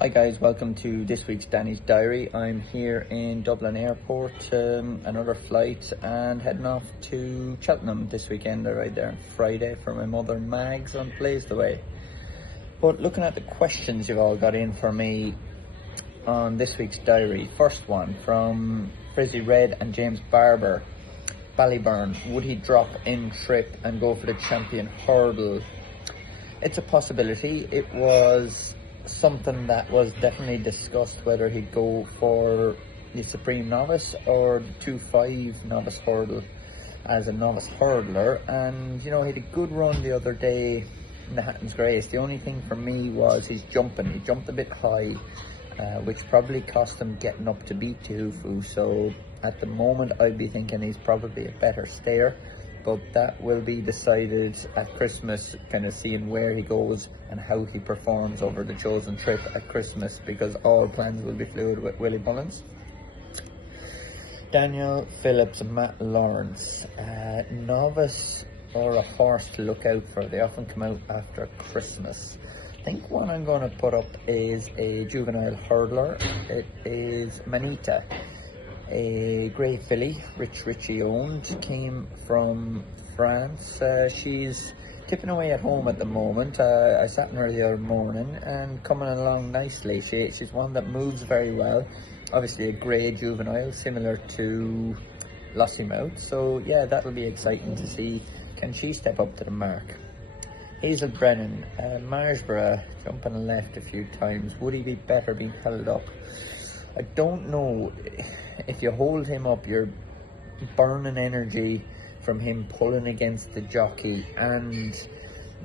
Hi guys, welcome to this week's Danny's Diary. I'm here in Dublin Airport, another flight, and heading off to Cheltenham this weekend. I ride there on Friday for my mother Mags on Blazed Away. But looking at the questions you've all got in for me on this week's diary. First one from Frizzy Red and James Barber. Ballyburn, would he drop in trip and go for the champion hurdle? It's a possibility. It was something that was definitely discussed, whether he'd go for the Supreme Novice or the 2.5 Novice Hurdle as a novice hurdler. And you know, he had a good run the other day in the Hatton's Grace. The only thing for me was his jumping. He jumped a bit high, which probably cost him getting up to beat Tehufu. So at the moment I'd be thinking he's probably a better stayer, but that will be decided at Christmas, kind of seeing where he goes and how he performs over the chosen trip at Christmas, because all plans will be fluid with Willie Mullins. Daniel Phillips and Matt Lawrence, novice or a horse to look out for? They often come out after Christmas. I think one I'm going to put up is a juvenile hurdler. It is Manita, a grey filly, Richie owned, came from France. She's tipping away at home at the moment. I sat in her the other morning and coming along nicely. She's one that moves very well. Obviously a grey juvenile, similar to Lossiemouth. So yeah, that'll be exciting to see. Can she step up to the mark? Hazel Brennan, Majborough, jumping left a few times. Would he be better being held up? I don't know. If you hold him up, you're burning energy from him pulling against the jockey and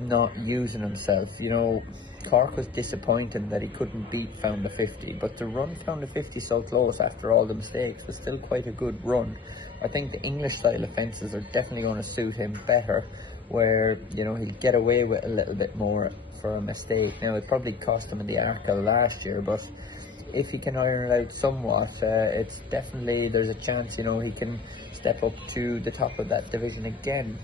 not using himself. You know, Cork was disappointing that he couldn't beat Found the 50, but to run Found the 50 so close after all the mistakes was still quite a good run. I think the English style of fences are definitely going to suit him better, where, you know, he'll get away with a little bit more for a mistake. Now, it probably cost him in the Arkle last year, but if he can iron it out somewhat, it's definitely, there's a chance, you know, he can step up to the top of that division again.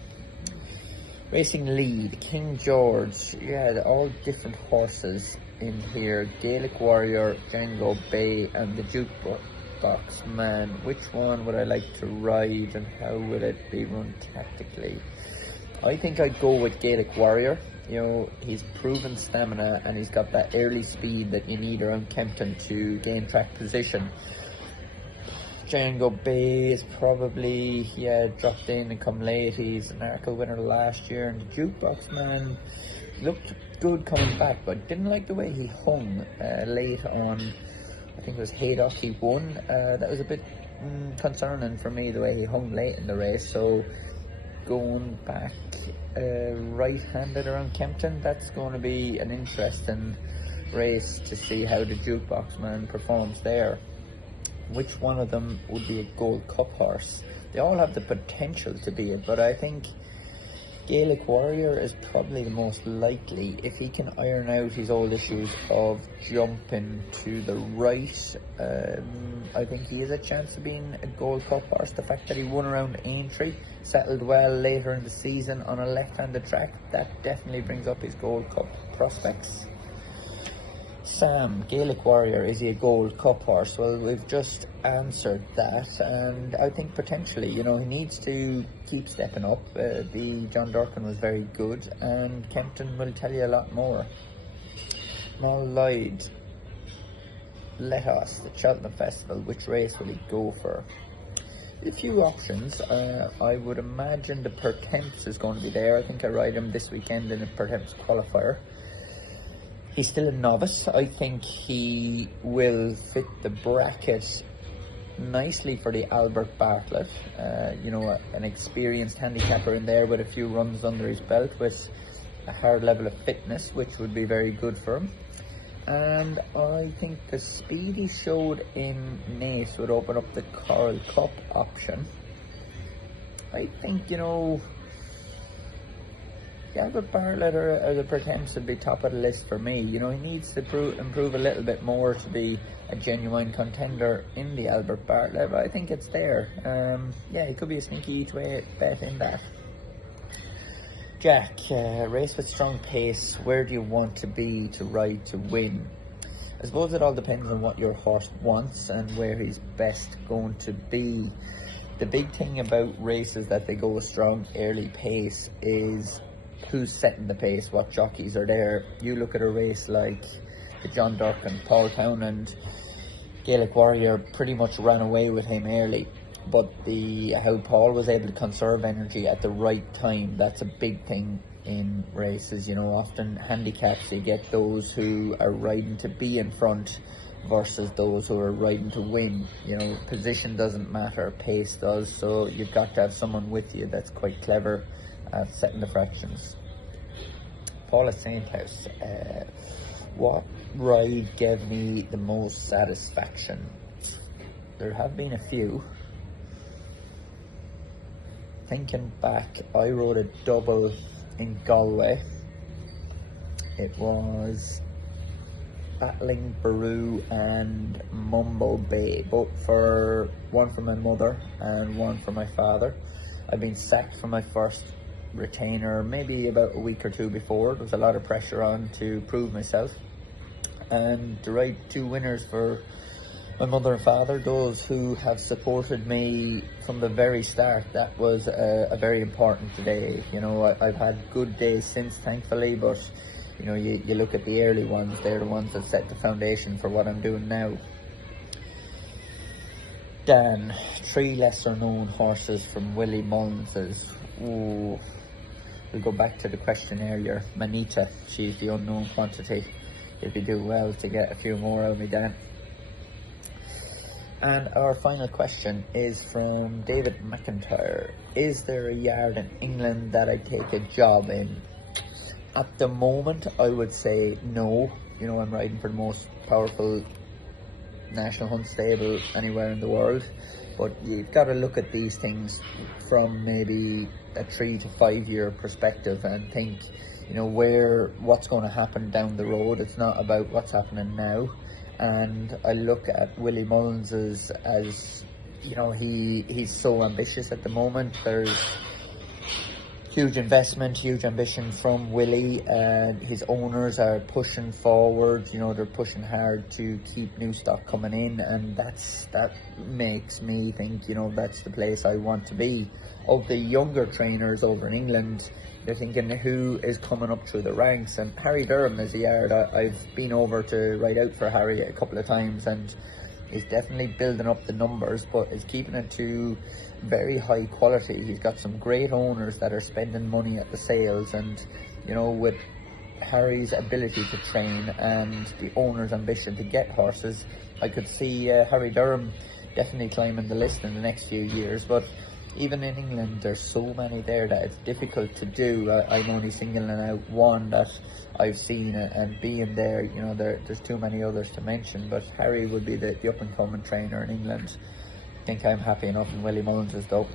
Racing Lead, King George, yeah, they're all different horses in here. Gaelic Warrior, Django Bay, and the Jukebox Man. Which one would I like to ride, and how will it be run tactically? I think I'd go with Gaelic Warrior. You know, he's proven stamina and he's got that early speed that you need around Kempton to gain track position. Django Bay is probably, yeah, dropped in and come late. He's an Arkle winner last year, and the Jukebox Man looked good coming back, but didn't like the way he hung late on, I think it was Haydock he won. That was a bit concerning for me, the way he hung late in the race. So going back right-handed around Kempton, that's going to be an interesting race to see how the Jukebox Man performs there. Which one of them would be a Gold Cup horse? They all have the potential to be it, but I think Gaelic Warrior is probably the most likely. If he can iron out his old issues of jumping to the right, I think he has a chance of being a Gold Cup horse. The fact that he won around Aintree, settled well later in the season on a left-handed track, that definitely brings up his Gold Cup prospects. Sam, Gaelic Warrior, is he a Gold Cup horse? Well, we've just answered that, and I think potentially, you know, he needs to keep stepping up. The John Durkin was very good, and Kempton will tell you a lot more. Mal Lloyd, Let Us, the Cheltenham Festival, which race will he go for? A few options. I would imagine the Pertemps is going to be there. I think I ride him this weekend in a Pertemps qualifier. He's still a novice. I think he will fit the bracket nicely for the Albert Bartlett. You know, an experienced handicapper in there with a few runs under his belt, with a hard level of fitness, which would be very good for him. And I think the speed he showed in Naas would open up the Coral Cup option. I think, you know, Albert Bartlett or the Pertemps would be top of the list for me. You know, he needs to improve a little bit more to be a genuine contender in the Albert Bartlett, but I think it's there. Yeah, he could be a sneaky bet in that. Jack, race with strong pace, where do you want to be to ride to win? I suppose it all depends on what your horse wants and where he's best going to be. The big thing about races that they go a strong early pace is who's setting the pace, what jockeys are there. You look at a race like the John Durkan, Paul Townend, Gaelic Warrior pretty much ran away with him early. But how Paul was able to conserve energy at the right time, that's a big thing in races. You know, often handicaps, you get those who are riding to be in front versus those who are riding to win. You know, position doesn't matter, pace does, so you've got to have someone with you that's quite clever at setting the fractions. Paula Sainthouse, what ride gave me the most satisfaction? There have been a few. Thinking back, I rode a double in Galway. It was Ballyburn and Mumble Bay, both for one for my mother and one for my father. I'd been sacked from my first retainer maybe about a week or two before. There was a lot of pressure on to prove myself, and to ride two winners for my mother and father, those who have supported me from the very start, that was a very important day. You know, I've had good days since, thankfully, but you know, you look at the early ones, they're the ones that set the foundation for what I'm doing now. Dan, 3 lesser known horses from Willie Mullins. We'll go back to the question earlier. Manita, she's the unknown quantity. If you do well to get a few more out of me, Dan. And our final question is from David McIntyre. Is there a yard in England that I take a job in? At the moment, I would say no. You know, I'm riding for the most powerful national hunt stable anywhere in the world. But you've got to look at these things from maybe a 3 to 5 year perspective and think, you know, what's going to happen down the road. It's not about what's happening now. And I look at Willie Mullins as you know, he's so ambitious at the moment. There's huge investment, huge ambition from Willie, and his owners are pushing forward. You know, they're pushing hard to keep new stock coming in, and that makes me think, you know, that's the place I want to be. Of the younger trainers over in England, they're thinking who is coming up through the ranks, and Harry Durham is a yard. I've been over to ride out for Harry a couple of times, and he's definitely building up the numbers, but is keeping it to very high quality. He's got some great owners that are spending money at the sales, and you know, with Harry's ability to train and the owner's ambition to get horses, I could see Harry Durham definitely climbing the list in the next few years. But even in England, there's so many there that it's difficult to do. I'm only singling out one that I've seen, and being there, you know, there's too many others to mention, but Harry would be the up and coming trainer in England. I think I'm happy enough in Willie Mullins though.